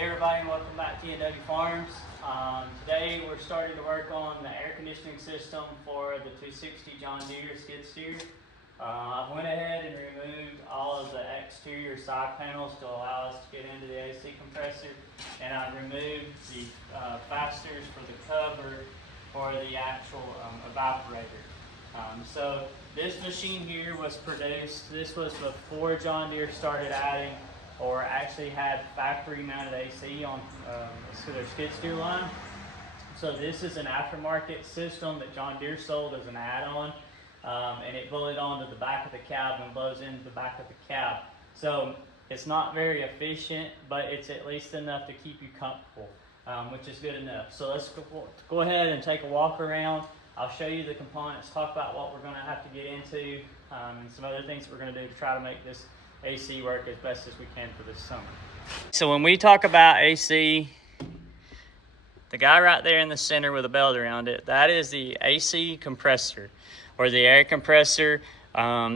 Hey everybody, and welcome back to T&W Farms. Today we're starting to work on the air conditioning system for the 260 John Deere skid steer. I went ahead and removed all of the exterior side panels to allow us to get into the AC compressor, and I removed the fasteners for the cover for the actual evaporator. So this machine here was produced, this was before John Deere started adding or actually had factory mounted AC on to their skid steer line. So this is an aftermarket system that John Deere sold as an add-on, and it bolted onto the back of the cab and blows into the back of the cab. So it's not very efficient, but it's at least enough to keep you comfortable, which is good enough. So let's go ahead and take a walk around. I'll show you the components, talk about what we're going to have to get into, and some other things we're going to do to try to make this AC work as best as we can for this summer. So when we talk about AC, the guy right there in the center with a belt around it, that is the AC compressor or the air compressor.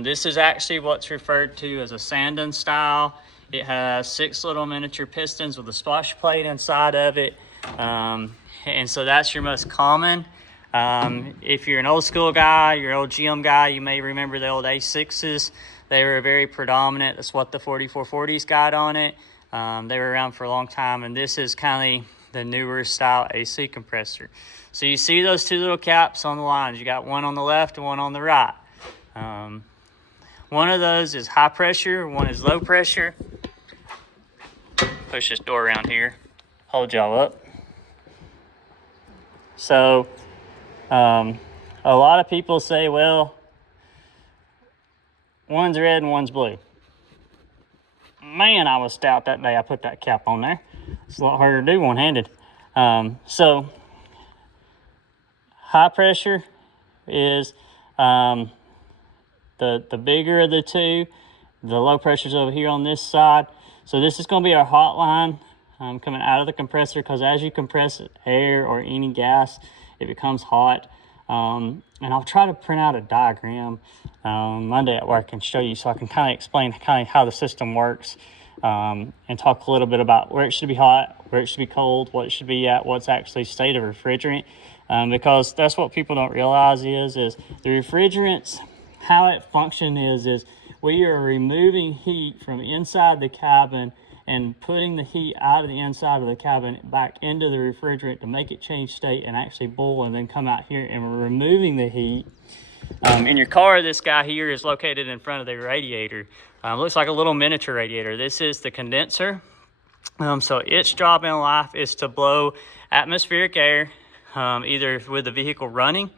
This is actually what's referred to as a Sandon style. It has 6 little miniature pistons with a splash plate inside of it. And so that's your most common. If you're an old school guy, you're an old GM guy, you may remember the old A6s. They were very predominant. That's what the 4440s got on it. They were around for a long time, and this is kind of the newer style AC compressor. So you see those 2 little caps on the lines. You got one on the left and one on the right. One of those is high pressure, one is low pressure. Push this door around here, hold y'all up. So a lot of people say, well, one's red and one's blue. Man, I was stout that day I put that cap on there. It's a lot harder to do one-handed. So high pressure is the bigger of the 2. The low pressure's over here on this side. So this is going to be our hot line coming out of the compressor, because as you compress air or any gas, it becomes hot. And I'll try to print out a diagram Monday at work and show you, so I can kind of explain how the system works, and talk a little bit about where it should be hot, where it should be cold, what it should be at, what's actually state of refrigerant, because that's what people don't realize is the refrigerants, how it functions is we are removing heat from inside the cabin and putting the heat out of the inside of the cabin back into the refrigerant to make it change state and actually boil, and then come out here, and we're removing the heat. In your car, this guy here is located in front of the radiator. Looks like a little miniature radiator. This is the condenser. So its job in life is to blow atmospheric air, either with the vehicle running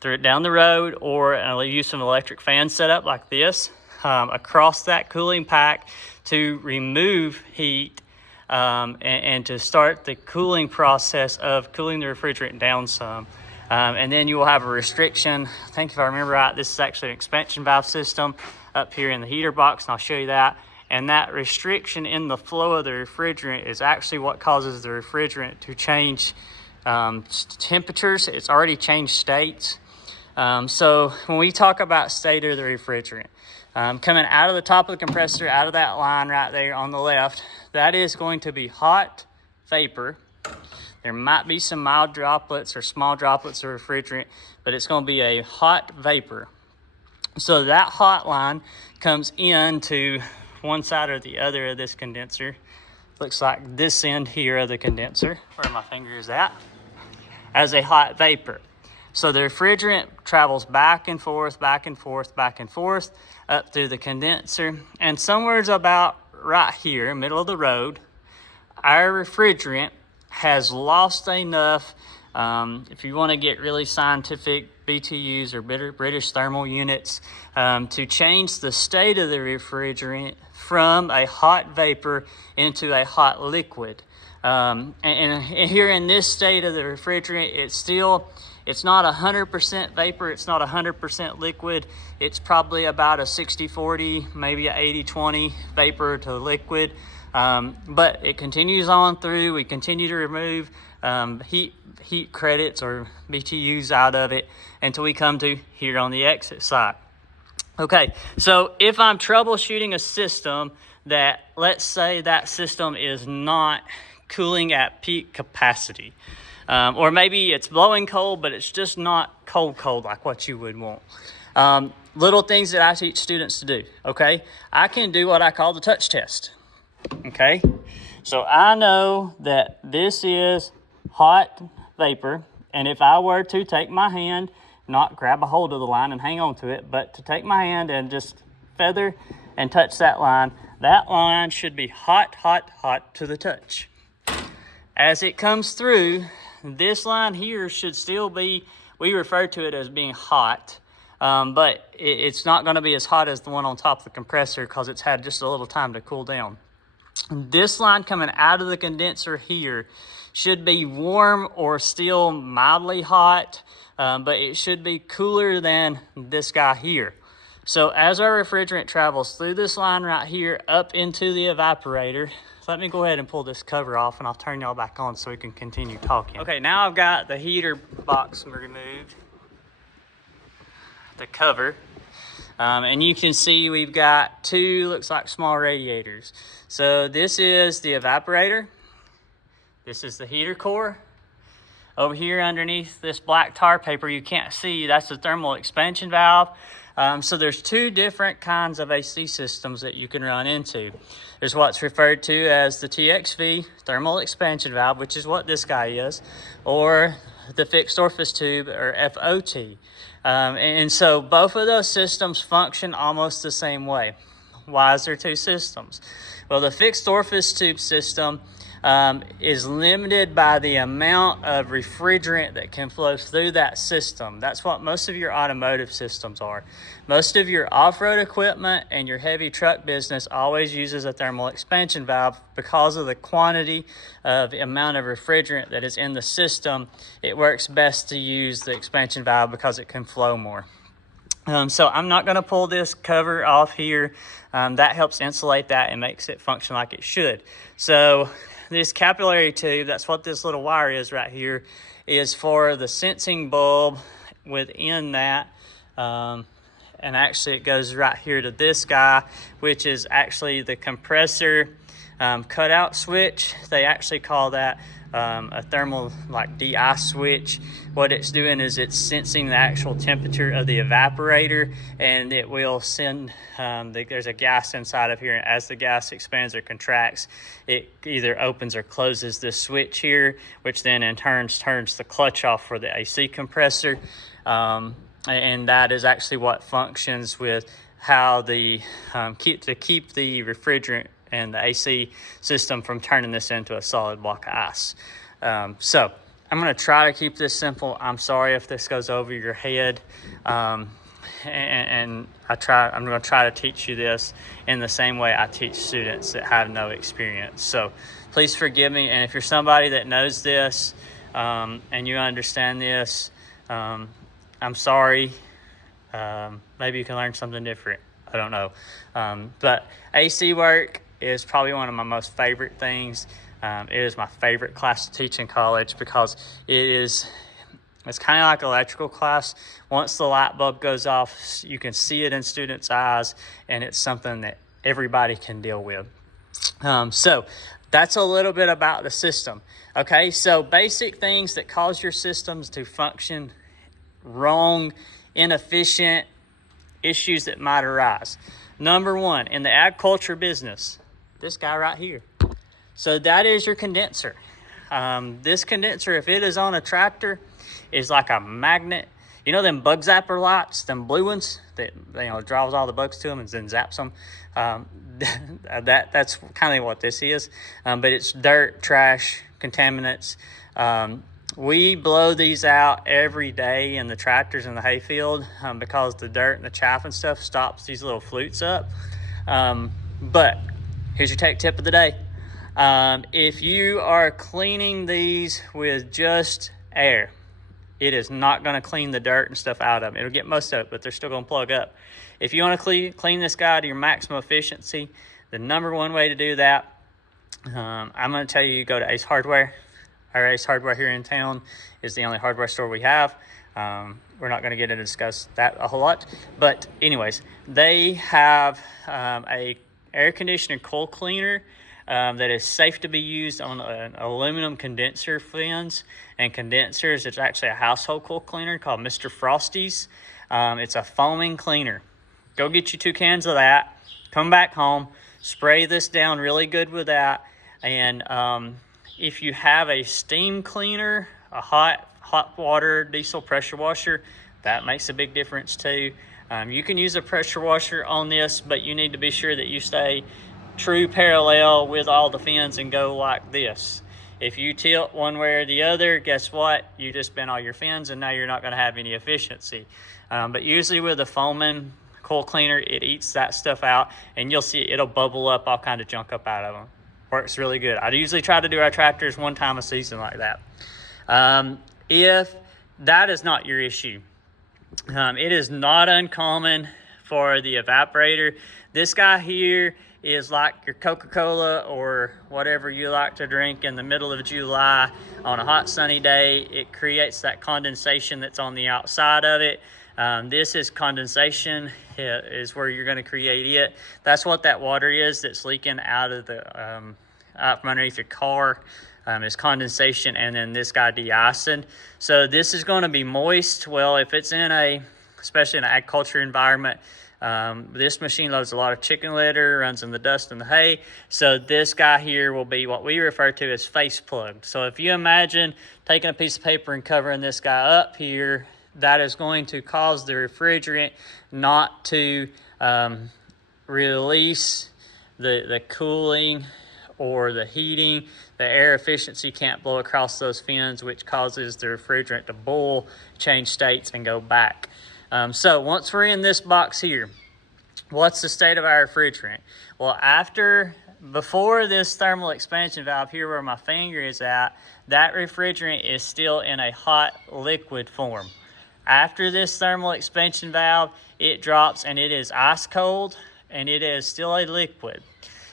through it down the road, or I'll use some electric fan setup like this, across that cooling pack to remove heat, and to start the cooling process of cooling the refrigerant down some. And then you will have a restriction. I think if I remember right, this is actually an expansion valve system up here in the heater box, and I'll show you that. And that restriction in the flow of the refrigerant is actually what causes the refrigerant to change temperatures. It's already changed states. So when we talk about state of the refrigerant, coming out of the top of the compressor, out of that line right there on the left, that is going to be hot vapor. There might be some mild droplets or small droplets of refrigerant, but it's going to be a hot vapor. So that hot line comes into one side or the other of this condenser. Looks like this end here of the condenser, where my finger is at, as a hot vapor. So the refrigerant travels back and forth, back and forth, back and forth up through the condenser. And somewhere about right here, middle of the road, our refrigerant has lost enough, if you want to get really scientific, BTUs or British thermal units, to change the state of the refrigerant from a hot vapor into a hot liquid. And here in this state of the refrigerant, it's not 100% vapor, it's not 100% liquid. It's probably about a 60-40, maybe a 80-20 vapor to liquid. But it continues on through. We continue to remove heat credits or BTUs out of it until we come to here on the exit side. Okay, so if I'm troubleshooting a system that, let's say that system is not cooling at peak capacity. Or maybe it's blowing cold, but it's just not cold like what you would want. Little things that I teach students to do, okay? I can do what I call the touch test, okay? So I know that this is hot vapor, and if I were to take my hand, not grab a hold of the line and hang on to it, but to take my hand and just feather and touch that line should be hot, hot, hot to the touch. As it comes through, this line here should still be, we refer to it as being hot, but it's not going to be as hot as the one on top of the compressor because it's had just a little time to cool down. This line coming out of the condenser here should be warm or still mildly hot, but it should be cooler than this guy here. So as our refrigerant travels through this line right here up into the evaporator, so let me go ahead and pull this cover off and I'll turn y'all back on so we can continue talking. Okay, now I've got the heater box removed, the cover. And you can see we've got two, looks like small radiators. So this is the evaporator. This is the heater core. Over here underneath this black tar paper, you can't see, that's the thermal expansion valve. So there's two different kinds of AC systems that you can run into. There's what's referred to as the TXV, thermal expansion valve, which is what this guy is, or the fixed orifice tube, or FOT. And so both of those systems function almost the same way. Why is there two systems? Well, the fixed orifice tube system is limited by the amount of refrigerant that can flow through that system. That's what most of your automotive systems are. Most of your off-road equipment and your heavy truck business always uses a thermal expansion valve because of the quantity of the amount of refrigerant that is in the system. It works best to use the expansion valve because it can flow more. So I'm not going to pull this cover off here. That helps insulate that and makes it function like it should. So this capillary tube, that's what this little wire is right here, is for the sensing bulb within that. And actually it goes right here to this guy, which is actually the compressor cutout switch. They actually call that a thermal like DI switch. What it's doing is it's sensing the actual temperature of the evaporator, and it will send, there's a gas inside of here, and as the gas expands or contracts, it either opens or closes this switch here, which then in turn turns the clutch off for the AC compressor. And that is actually what functions with how the keep the refrigerant and the AC system from turning this into a solid block of ice. So I'm going to try to keep this simple. I'm sorry if this goes over your head. And I'm going to try to teach you this in the same way I teach students that have no experience. So please forgive me. And if you're somebody that knows this and you understand this, I'm sorry. Maybe you can learn something different. I don't know. But AC work is probably one of my most favorite things. It is my favorite class to teach in college because it's kind of like electrical class. Once the light bulb goes off, you can see it in students' eyes, and it's something that everybody can deal with. So that's a little bit about the system. Okay, so basic things that cause your systems to function wrong, inefficient, issues that might arise. Number one, in the agriculture business, this guy right here. So that is your condenser. This condenser, if it is on a tractor, is like a magnet. You know them bug zapper lights, them blue ones that draws all the bugs to them and then zaps them. That's kind of what this is. But it's dirt, trash, contaminants. We blow these out every day in the tractors in the hayfield because the dirt and the chaff and stuff stops these little flutes up. But here's your tech tip of the day. If you are cleaning these with just air, it is not going to clean the dirt and stuff out of them. It'll get most of it, but they're still going to plug up. If you want to clean this guy to your maximum efficiency, the number one way to do that, I'm going to tell you, go to Ace Hardware. Our Ace Hardware here in town is the only hardware store we have. We're not going to get into discuss that a whole lot. But anyways, they have a air conditioner coil cleaner that is safe to be used on an aluminum condenser fins and condensers. It's actually a household coil cleaner called Mr. Frosty's. It's a foaming cleaner. Go get you 2 cans of that, come back home, spray this down really good with that, and if you have a steam cleaner, a hot water diesel pressure washer, that makes a big difference too. You can use a pressure washer on this, but you need to be sure that you stay true parallel with all the fins and go like this. If you tilt one way or the other, guess what? You just bent all your fins and now you're not gonna have any efficiency. But usually with a foaming coil cleaner, it eats that stuff out, and you'll see it'll bubble up all kind of junk up out of them. Works really good. I usually try to do our tractors 1 time a season like that. If that is not your issue, it is not uncommon for the evaporator. This guy here is like your Coca-Cola or whatever you like to drink in the middle of July on a hot sunny day. It creates that condensation that's on the outside of it. This is condensation, is where you're going to create it. That's what that water is that's leaking out of the out from underneath your car. Is condensation, and then this guy de-icing. So this is going to be moist. Well, if it's in especially in an agriculture environment, this machine loads a lot of chicken litter, runs in the dust and the hay. So this guy here will be what we refer to as face plugged. So if you imagine taking a piece of paper and covering this guy up here, that is going to cause the refrigerant not to release the cooling or the heating. The air efficiency can't blow across those fins, which causes the refrigerant to boil, change states, and go back. So once we're in this box here, what's the state of our refrigerant? Well, before this thermal expansion valve here where my finger is at, that refrigerant is still in a hot liquid form. After this thermal expansion valve, it drops and it is ice cold, and it is still a liquid.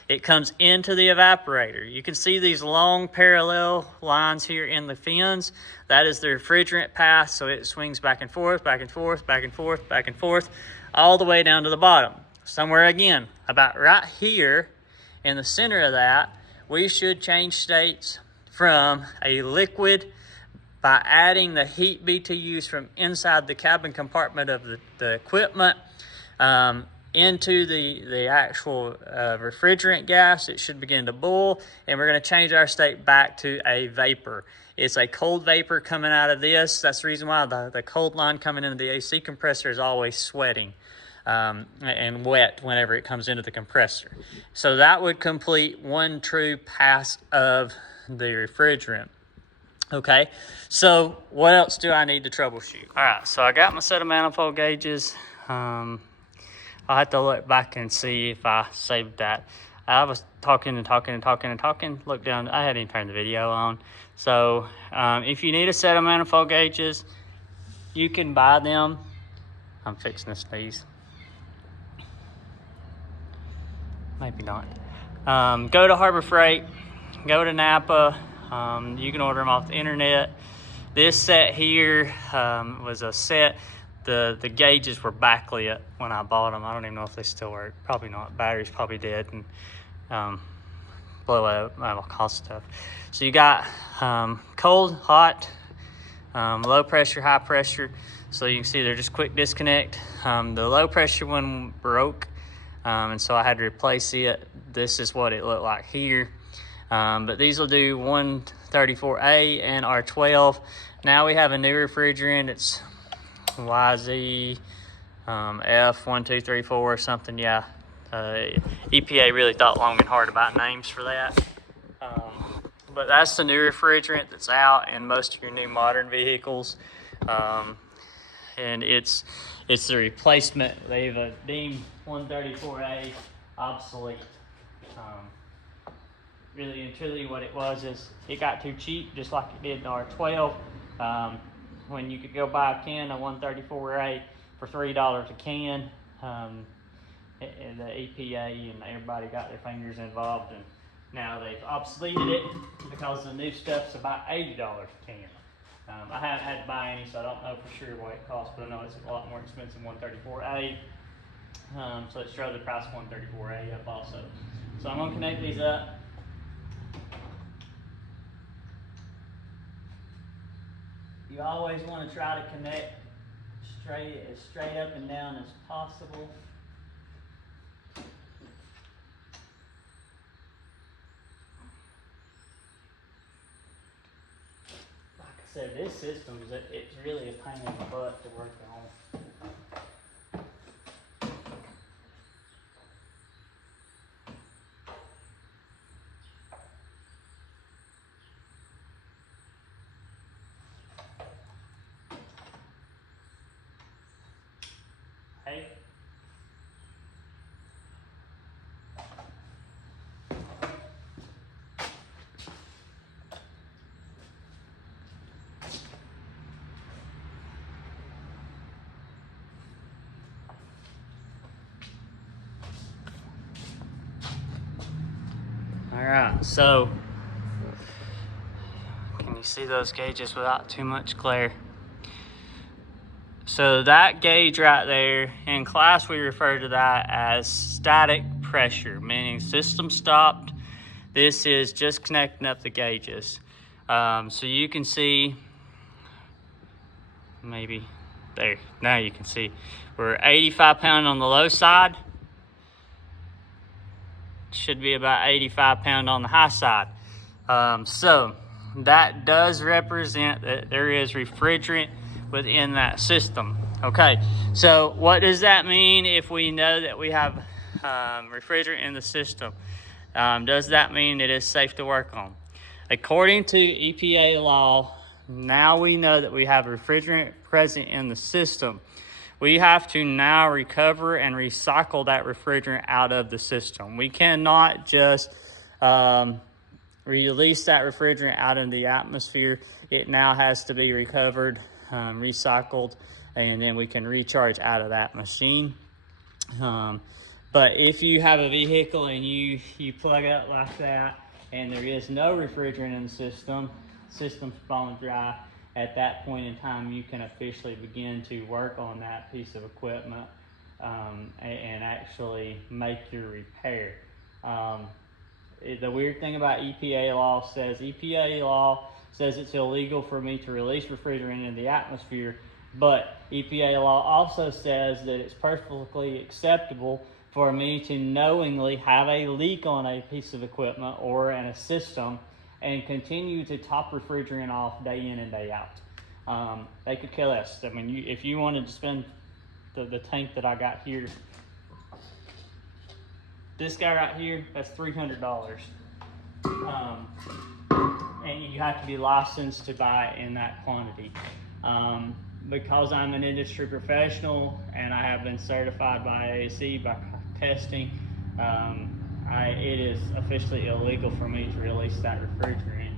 It comes into the evaporator. You can see these long parallel lines here in the fins. That is the refrigerant path, so it swings back and forth, back and forth, back and forth, back and forth, all the way down to the bottom. Somewhere again, about right here in the center of that, we should change states from a liquid by adding the heat BTUs from inside the cabin compartment of the equipment into the actual refrigerant gas. It should begin to boil, and we're going to change our state back to a vapor. It's a cold vapor coming out of this. That's the reason why the cold line coming into the AC compressor is always sweating and wet whenever it comes into the compressor. So that would complete 1 true pass of the refrigerant. Okay, so what else do I need to troubleshoot? All right, so I got my set of manifold gauges. I'll have to look back and see if I saved that. I was talking, look down, I hadn't even turned the video on. So if you need a set of manifold gauges, you can buy them. I'm fixing to sneeze. Maybe not. Go to Harbor Freight, go to Napa. You can order them off the internet. This set here was a set. The gauges were backlit when I bought them. I don't even know if they still work. Probably not. Battery's probably dead and blow out all cost stuff. So you got cold, hot, low pressure, high pressure. So you can see they're just quick disconnect. The low pressure one broke, and so I had to replace it. This is what it looked like here. But these will do 134A and R12. Now we have a new refrigerant. It's YZ F1234 or something. Yeah, EPA really thought long and hard about names for that. But that's the new refrigerant that's out in most of your new modern vehicles, and it's the replacement. They've deemed 134A obsolete. Really and truly what it was is it got too cheap, just like it did in R12. When you could go buy a can of 134A for $3 a can, and the EPA and everybody got their fingers involved, and now they've obsoleted it because the new stuff's about $80 a can. I haven't had to buy any, so I don't know for sure what it costs, but I know it's a lot more expensive than 134A. So it's drove the price of 134A up also. So I'm gonna connect these up. You always want to try to connect as straight up and down as possible. Like I said, this system it's really a pain in the butt to work on. Hey. All right, so can you see those gauges without too much glare? So that gauge right there, in class we refer to that as static pressure, meaning system stopped. This is just connecting up the gauges. So you can see, maybe there, now you can see, we're 85 pound on the low side. Should be about 85 pound on the high side. So that does represent that there is refrigerant within that system. Okay, so what does that mean if we know that we have refrigerant in the system? Does that mean it is safe to work on? According to EPA law, now we know that we have refrigerant present in the system. We have to now recover and recycle that refrigerant out of the system. We cannot just release that refrigerant out into the atmosphere. It now has to be recovered, recycled, and then we can recharge out of that machine. But if you have a vehicle and you plug it up like that and there is no refrigerant in the system's bone dry, at that point in time you can officially begin to work on that piece of equipment and actually make your repair. The weird thing about EPA law says it's illegal for me to release refrigerant into the atmosphere, but EPA law also says that it's perfectly acceptable for me to knowingly have a leak on a piece of equipment or in a system and continue to top refrigerant off day in and day out. They could care less. I mean, if you wanted to spend the tank that I got here, this guy right here, that's $300. And you have to be licensed to buy in that quantity. Because I'm an industry professional and I have been certified by AAC by testing, it is officially illegal for me to release that refrigerant.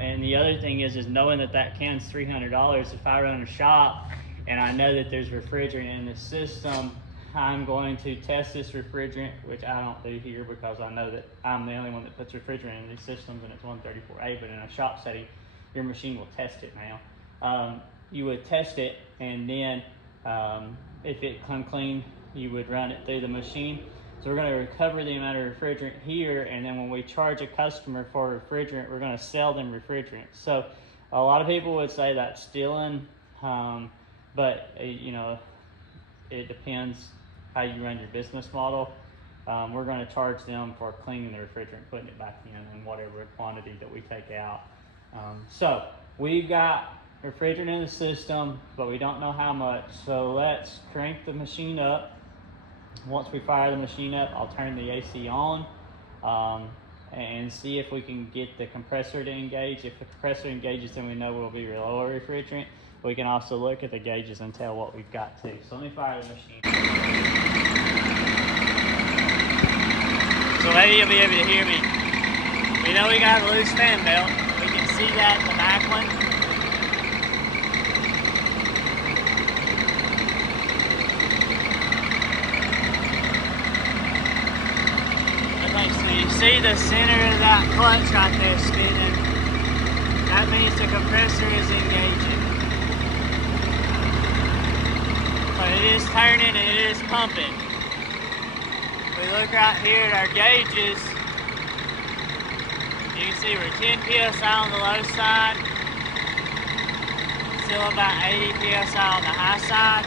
And the other thing is knowing that can's $300. If I run a shop and I know that there's refrigerant in the system, I'm going to test this refrigerant, which I don't do here because I know that I'm the only one that puts refrigerant in these systems and it's 134A, but in a shop setting, your machine will test it now. You would test it, and then if it come clean, you would run it through the machine. So we're going to recover the amount of refrigerant here, and then when we charge a customer for refrigerant, we're going to sell them refrigerant. So a lot of people would say that's stealing, but it depends how you run your business model. We're going to charge them for cleaning the refrigerant, putting it back in whatever quantity that we take out. So we've got refrigerant in the system, but we don't know how much. So let's crank the machine up. Once we fire the machine up, I'll turn the AC on and see if we can get the compressor to engage. If the compressor engages, then we know we'll be lower refrigerant. We can also look at the gauges and tell what we've got too. So let me fire the machine. So maybe you'll be able to hear me. We know we got a loose fan belt. We can see that in the back one. So you see the center of that clutch right there spinning. That means the compressor is engaging. But it is turning and it is pumping. We look right here at our gauges. You can see we're 10 psi on the low side, still about 80 psi on the high side.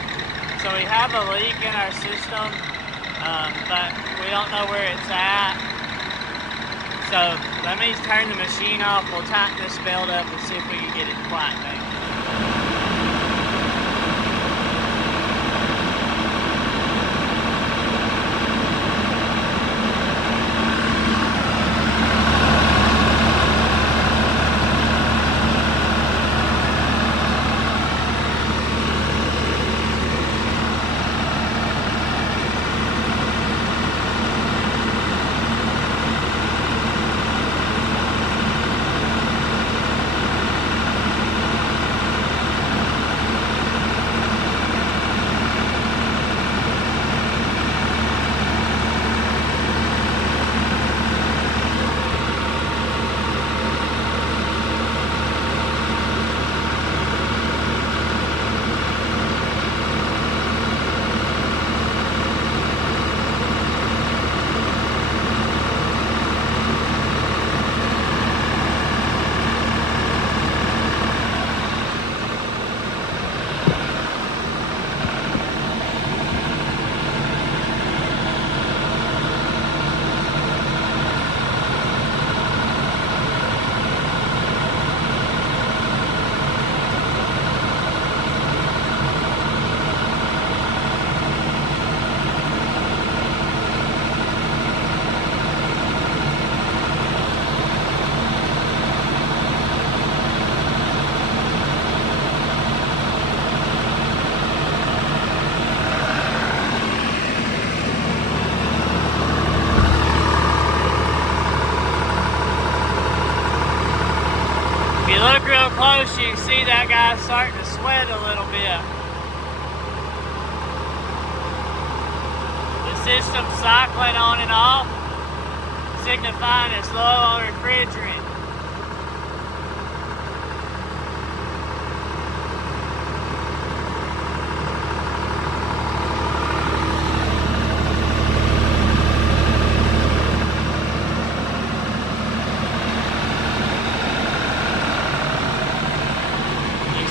So we have a leak in our system, but we don't know where it's at. So let me turn the machine off. We'll tighten this belt up and see if we can get it quiet down. If you look real close, you can see that guy's starting to sweat a little bit. The system's cycling on and off, signifying it's low on refrigerant.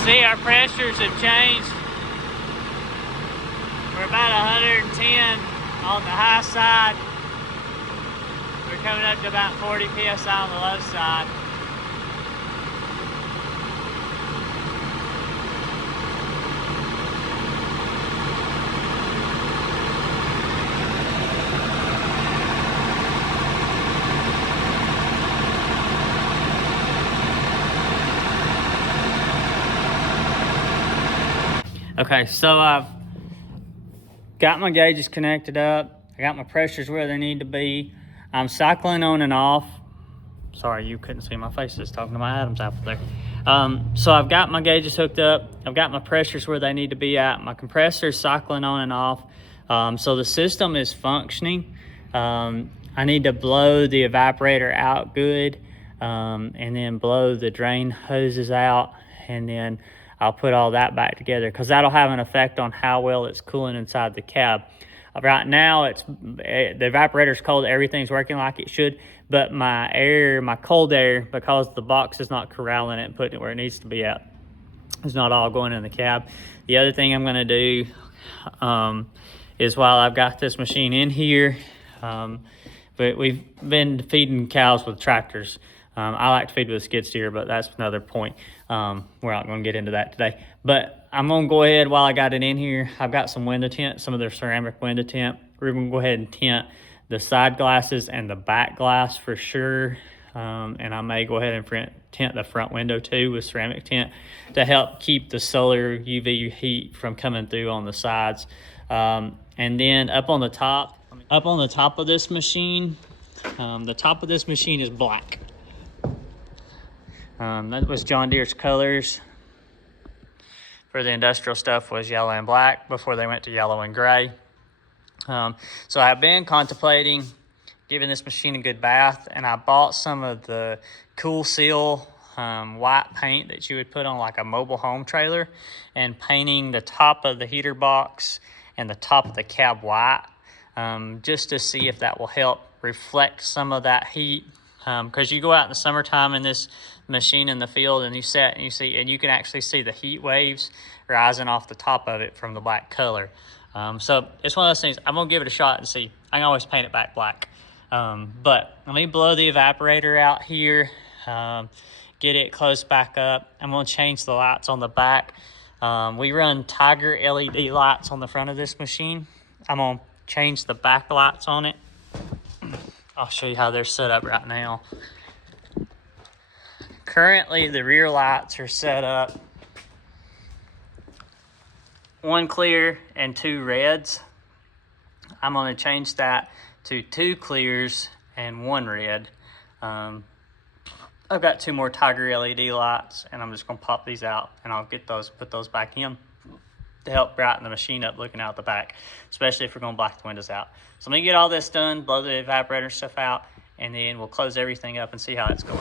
See, our pressures have changed. We're about 110 on the high side. We're coming up to about 40 psi on the low side. Okay, so I've got my gauges connected up. I got my pressures where they need to be. I'm cycling on and off. Sorry, you couldn't see my face just talking to my Adam's apple there. So I've got my gauges hooked up. I've got my pressures where they need to be at. My compressor's cycling on and off. So the system is functioning. I need to blow the evaporator out good, and then blow the drain hoses out, and then I'll put all that back together because that'll have an effect on how well it's cooling inside the cab. Right now, the evaporator's cold, everything's working like it should, but my cold air, because the box is not corralling it and putting it where it needs to be at, it's not all going in the cab. The other thing I'm gonna do is, while I've got this machine in here, but we've been feeding cows with tractors. I like to feed with a skid steer, but that's another point. We're not going to get into that today. But I'm going to go ahead, while I got it in here, I've got some window tint, some of their ceramic window tint. We're going to go ahead and tint the side glasses and the back glass for sure. And I may go ahead and tint the front window too with ceramic tint to help keep the solar UV heat from coming through on the sides. And then up on the top of this machine, the top of this machine is black. That was John Deere's colors for the industrial stuff, was yellow and black before they went to yellow and gray. So I've been contemplating giving this machine a good bath, and I bought some of the Cool Seal white paint that you would put on like a mobile home trailer, and painting the top of the heater box and the top of the cab white, just to see if that will help reflect some of that heat because you go out in the summertime in this machine in the field and you sit and you can actually see the heat waves rising off the top of it from the black color. So it's one of those things. I'm gonna give it a shot and see. I can always paint it back black. But let me blow the evaporator out here, get it close back up. I'm gonna change the lights on the back. We run Tiger LED lights on the front of this machine. I'm gonna change the back lights on it. I'll show you how they're set up right now. Currently, the rear lights are set up 1 clear and 2 reds. I'm gonna change that to 2 clears and 1 red. I've got 2 more Tiger LED lights, and I'm just gonna pop these out, and I'll get those, put those back in to help brighten the machine up looking out the back, especially if we're gonna black the windows out. So I'm gonna get all this done, blow the evaporator stuff out, and then we'll close everything up and see how it's going.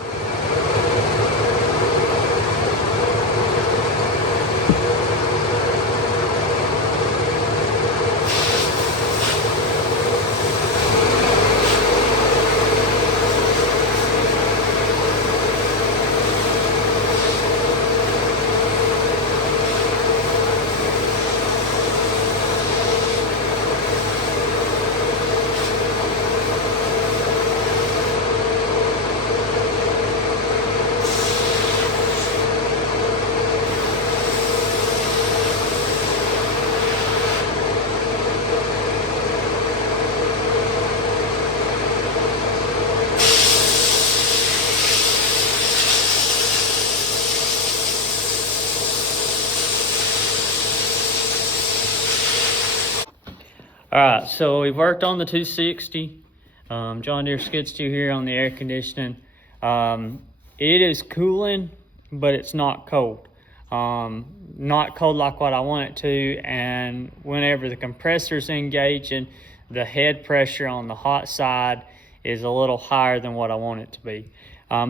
All right, so we've worked on the 260 John Deere skid steer here on the air conditioning. It is cooling, but it's not cold. Not cold like what I want it to, and whenever the compressor's engaging, the head pressure on the hot side is a little higher than what I want it to be.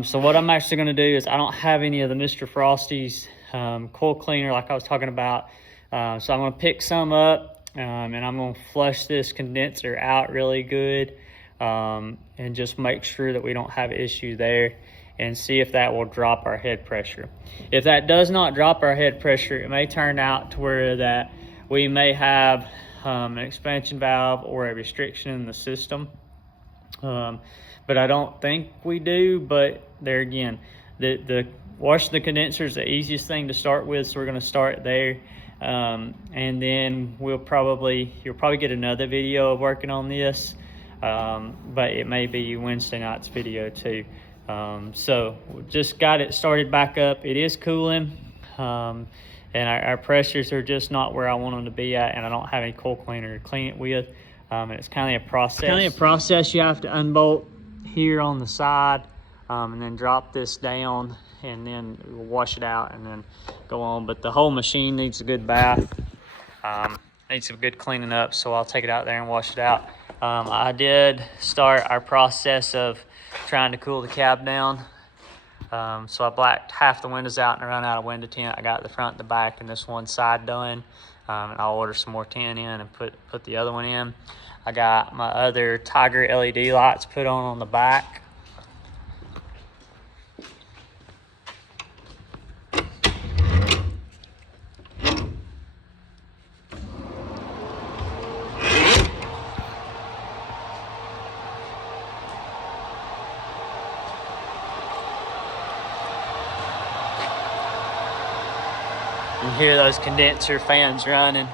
So what I'm actually going to do is, I don't have any of the Mr. Frosty's coil cleaner like I was talking about, so I'm going to pick some up. And I'm going to flush this condenser out really good, and just make sure that we don't have issue there, and see if that will drop our head pressure. If that does not drop our head pressure, it may turn out to where that we may have an expansion valve or a restriction in the system. But I don't think we do. But there again, the washing the condenser is the easiest thing to start with, so we're going to start there. And then you'll probably get another video of working on this, but it may be Wednesday night's video too. So just got it started back up. It is cooling, and our pressures are just not where I want them to be at, and I don't have any coil cleaner to clean it with. And it's kind of a process. You have to unbolt here on the side, and then drop this down, and then we'll wash it out and then go on. But the whole machine needs a good bath, needs some good cleaning up, so I'll take it out there and wash it out. I did start our process of trying to cool the cab down, so I blacked half the windows out and run out of window tint. I got the front and the back and this one side done, and I'll order some more tint in and put the other one in. I got my other Tiger LED lights put on the back. You hear those condenser fans running.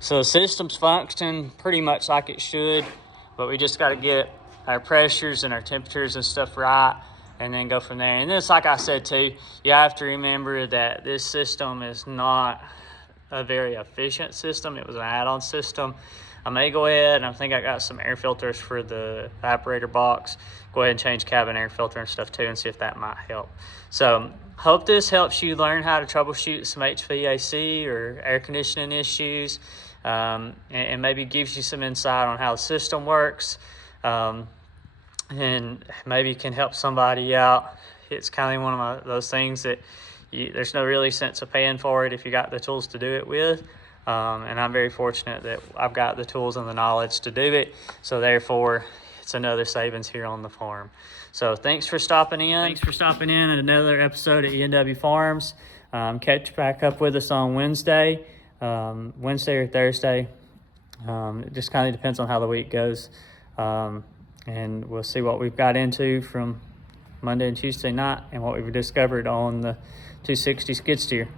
So the system's functioning pretty much like it should, but we just got to get our pressures and our temperatures and stuff right, and then go from there. And then it's like I said too, you have to remember that this system is not a very efficient system. It was an add-on system. I may go ahead, and I think I got some air filters for the evaporator box. Go ahead and change cabin air filter and stuff too, and see if that might help. So hope this helps you learn how to troubleshoot some HVAC or air conditioning issues, and maybe gives you some insight on how the system works, and maybe can help somebody out. It's kind of one of those things that there's no really sense of paying for it if you got the tools to do it with. And I'm very fortunate that I've got the tools and the knowledge to do it. So therefore, it's another savings here on the farm. So thanks for stopping in. Thanks for stopping in at another episode of E&W Farms. Catch back up with us on Wednesday or Thursday. It just kind of depends on how the week goes. And we'll see what we've got into from Monday and Tuesday night and what we've discovered on the 260 skid steer.